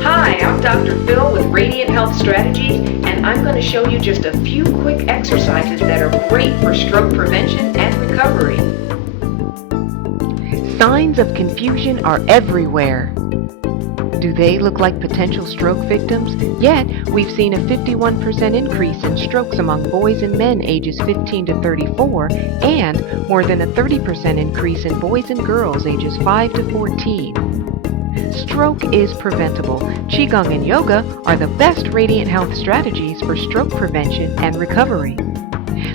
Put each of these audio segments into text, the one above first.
Hi, I'm Dr. Phil with Radiant Health Strategies, and I'm going to show you just a few quick exercises that are great for stroke prevention and recovery. Signs of confusion are everywhere. Do they look like potential stroke victims? Yet, we've seen a 51% increase in strokes among boys and men ages 15 to 34, and more than a 30% increase in boys and girls ages 5 to 14. Stroke is preventable. Qigong and yoga are the best Radiant Health strategies for stroke prevention and recovery.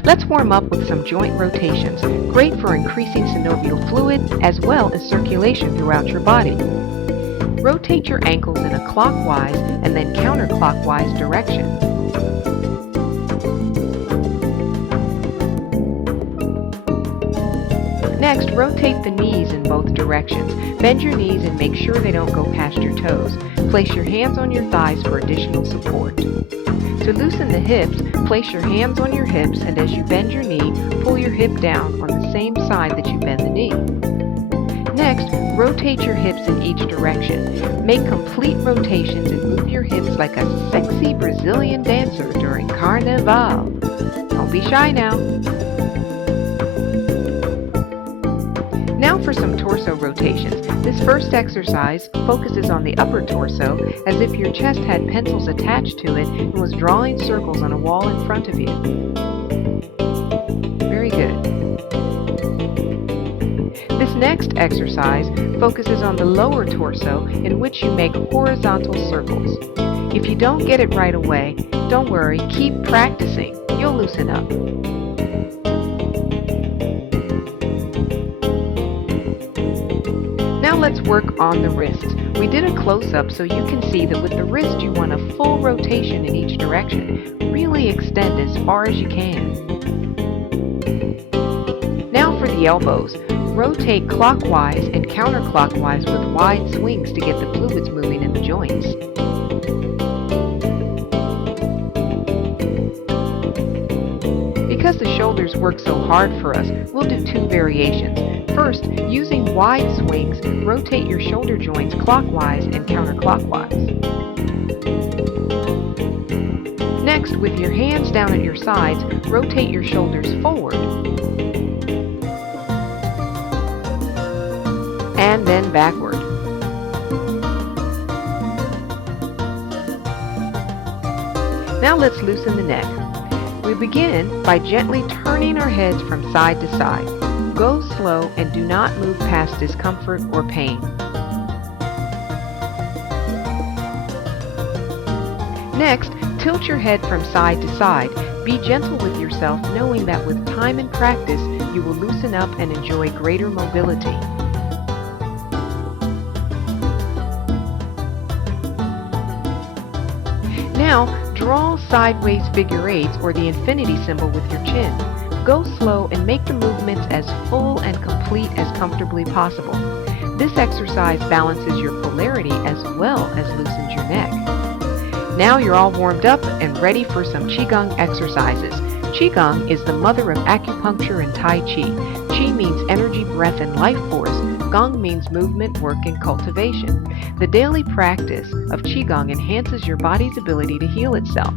Let's warm up with some joint rotations, great for increasing synovial fluid as well as circulation throughout your body. Rotate your ankles in a clockwise and then counterclockwise direction. Next, rotate the knees in both directions. Bend your knees and make sure they don't go past your toes. Place your hands on your thighs for additional support. To loosen the hips, place your hands on your hips, and as you bend your knee, pull your hip down on the same side that you bend the knee. Next, rotate your hips in each direction. Make complete rotations and move your hips like a sexy Brazilian dancer during Carnival. Don't be shy now. Now for some torso rotations. This first exercise focuses on the upper torso as if your chest had pencils attached to it and was drawing circles on a wall in front of you. Very good. This next exercise focuses on the lower torso in which you make horizontal circles. If you don't get it right away, don't worry, keep practicing. You'll loosen up. Now let's work on the wrists. We did a close-up so you can see that with the wrist you want a full rotation in each direction. Really extend as far as you can. Now for the elbows. Rotate clockwise and counterclockwise with wide swings to get the fluids moving in the joints. Because the shoulders work so hard for us, we'll do two variations. First, using wide swings, rotate your shoulder joints clockwise and counterclockwise. Next, with your hands down at your sides, rotate your shoulders forward. And then backward. Now let's loosen the neck. We begin by gently turning our heads from side to side. Go slow and do not move past discomfort or pain. Next, tilt your head from side to side. Be gentle with yourself, knowing that with time and practice, you will loosen up and enjoy greater mobility. Now, draw sideways figure eights or the infinity symbol with your chin. Go slow and make the movements as full and complete as comfortably possible. This exercise balances your polarity as well as loosens your neck. Now you're all warmed up and ready for some Qigong exercises. Qigong is the mother of acupuncture and Tai Chi. Qi means energy, breath, and life force. Gong means movement, work, and cultivation. The daily practice of Qigong enhances your body's ability to heal itself.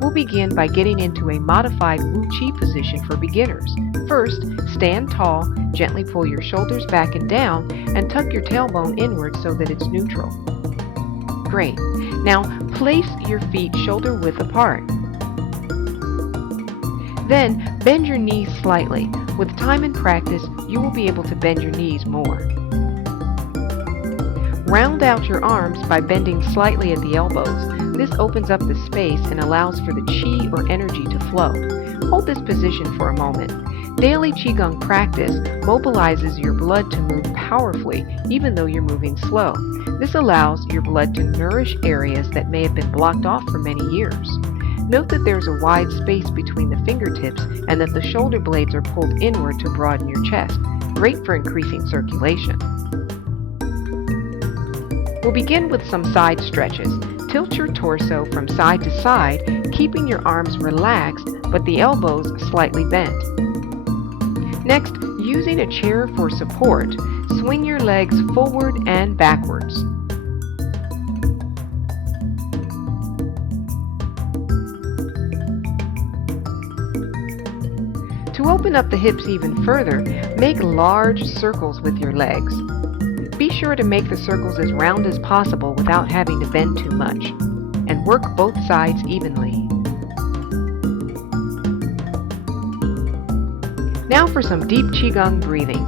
We'll begin by getting into a modified Wu Qi position for beginners. First, stand tall, gently pull your shoulders back and down, and tuck your tailbone inward so that it's neutral. Great. Now, place your feet shoulder width apart. Then, bend your knees slightly. With time and practice, you will be able to bend your knees more. Round out your arms by bending slightly at the elbows. This opens up the space and allows for the qi or energy to flow. Hold this position for a moment. Daily Qigong practice mobilizes your blood to move powerfully, even though you're moving slow. This allows your blood to nourish areas that may have been blocked off for many years. Note that there's a wide space between the fingertips and that the shoulder blades are pulled inward to broaden your chest. Great for increasing circulation. We'll begin with some side stretches. Tilt your torso from side to side, keeping your arms relaxed but the elbows slightly bent. Next, using a chair for support, Swing your legs forward and backwards. To open up the hips even further, make large circles with your legs. Be sure to make the circles as round as possible without having to bend too much, and work both sides evenly. Now for some deep Qigong breathing.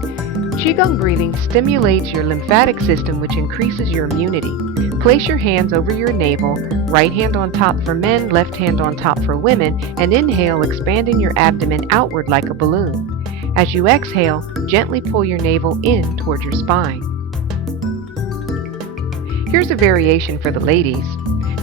Qigong breathing stimulates your lymphatic system, which increases your immunity. Place your hands over your navel, right hand on top for men, left hand on top for women, and inhale, expanding your abdomen outward like a balloon. As you exhale, gently pull your navel in toward your spine. Here's a variation for the ladies.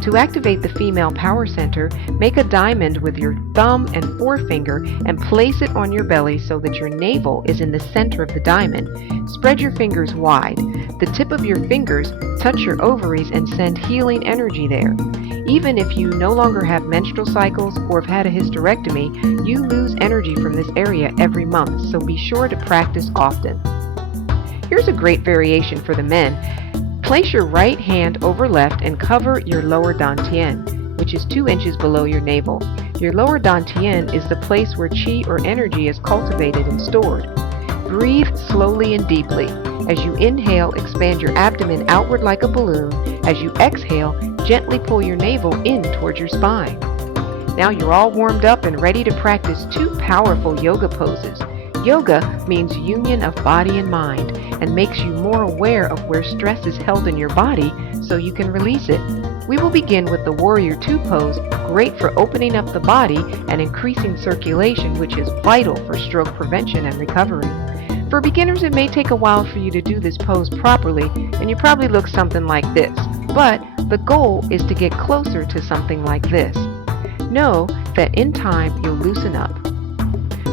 To activate the female power center, make a diamond with your thumb and forefinger and place it on your belly so that your navel is in the center of the diamond. Spread your fingers wide. The tip of your fingers touch your ovaries and send healing energy there. Even if you no longer have menstrual cycles or have had a hysterectomy, you lose energy from this area every month, so be sure to practice often. Here's a great variation for the men. Place your right hand over left and cover your lower dantian, which is 2 inches below your navel. Your lower dantian is the place where qi or energy is cultivated and stored. Breathe slowly and deeply. As you inhale, expand your abdomen outward like a balloon. As you exhale, gently pull your navel in towards your spine. Now you're all warmed up and ready to practice 2 powerful yoga poses. Yoga means union of body and mind and makes you more aware of where stress is held in your body so you can release it. We will begin with the Warrior Two pose, great for opening up the body and increasing circulation, which is vital for stroke prevention and recovery. For beginners, it may take a while for you to do this pose properly, and you probably look something like this, but the goal is to get closer to something like this. Know that in time you'll loosen up.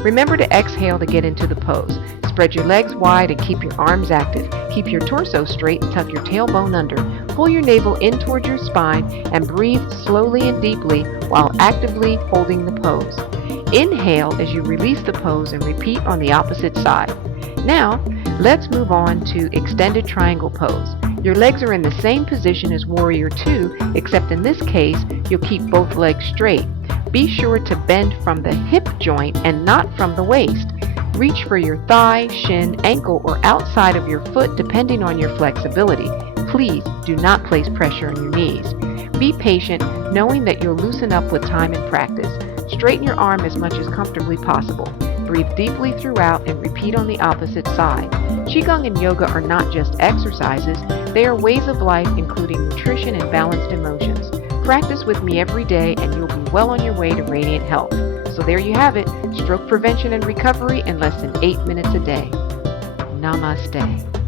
Remember to exhale to get into the pose. Spread your legs wide and keep your arms active. Keep your torso straight and tuck your tailbone under. Pull your navel in towards your spine and breathe slowly and deeply while actively holding the pose. Inhale as you release the pose and repeat on the opposite side. Now, let's move on to extended triangle pose. Your legs are in the same position as Warrior Two, except in this case, you'll keep both legs straight. Be sure to bend from the hip joint and not from the waist. Reach for your thigh, shin, ankle, or outside of your foot depending on your flexibility. Please do not place pressure on your knees. Be patient, knowing that you'll loosen up with time and practice. Straighten your arm as much as comfortably possible. Breathe deeply throughout and repeat on the opposite side. Qigong and yoga are not just exercises, they are ways of life including nutrition and balanced emotions. Practice with me every day and you'll be well on your way to radiant health. So there you have it, stroke prevention and recovery in less than 8 minutes a day. Namaste.